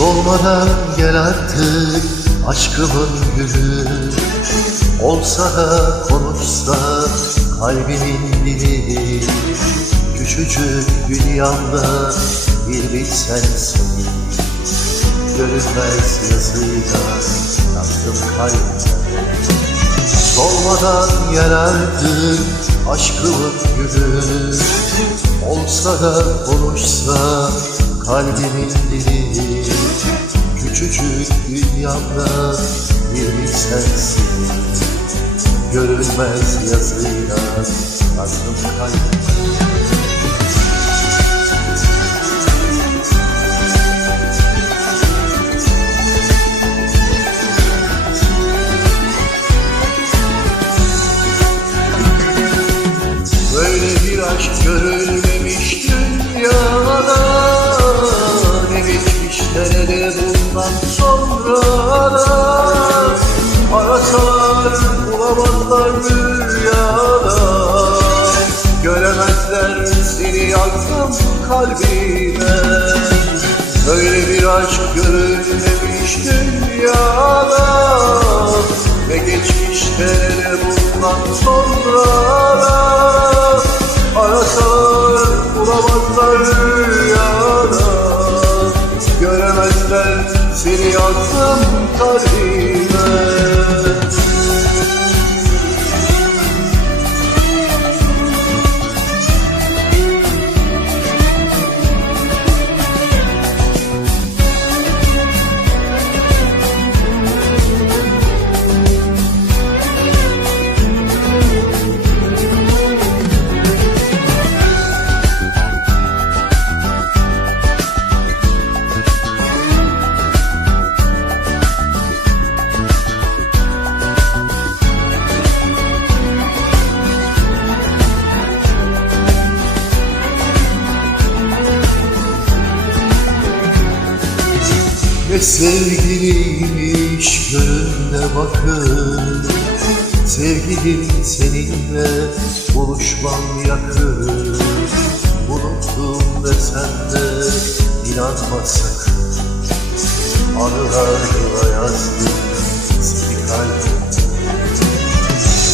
Solmadan gel artık aşkımın gülü. Olsa da konuşsa kalbimin dili. Küçücük dünyamda bir bilsen seni. Görünmez yazıyla yazdım kalbime. Solmadan gel artık aşkımın gülü. Olsa da konuşsa kalbimin dili. Küçücük dünyamda bir sensin. Görünmez yazıyla Böyle bir aşk görülmemiş sonra da Arasalar bulamazlar rüyada Göremezler seni yazdım kalbime. Böyle bir aşk görülmemiş dünyada. Ve geçmişte bundan sonra seni Ne sevgiliymiş gönlüne bakın. Sevgilim seninle buluşmam yakın. Unuttum desem de inanma sakın. Anılarla yazdım seni kalbime.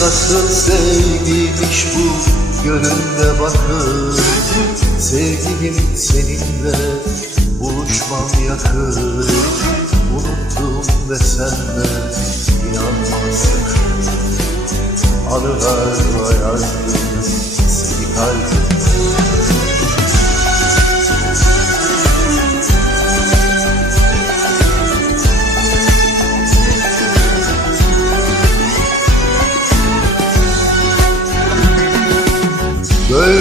Nasıl sevgiymiş bu gönlüne bakın Sevgilim seninle buluşmam yakın Unuttum desem de inanma sakın. Anılarla yazdım seni kalbime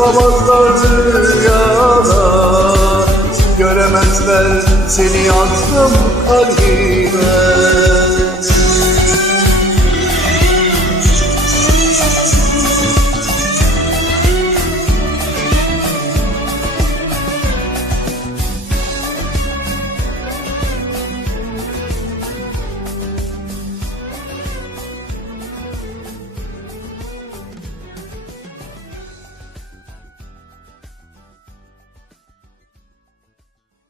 bulamazlar rüyada Göremezler seni yazdım kalbime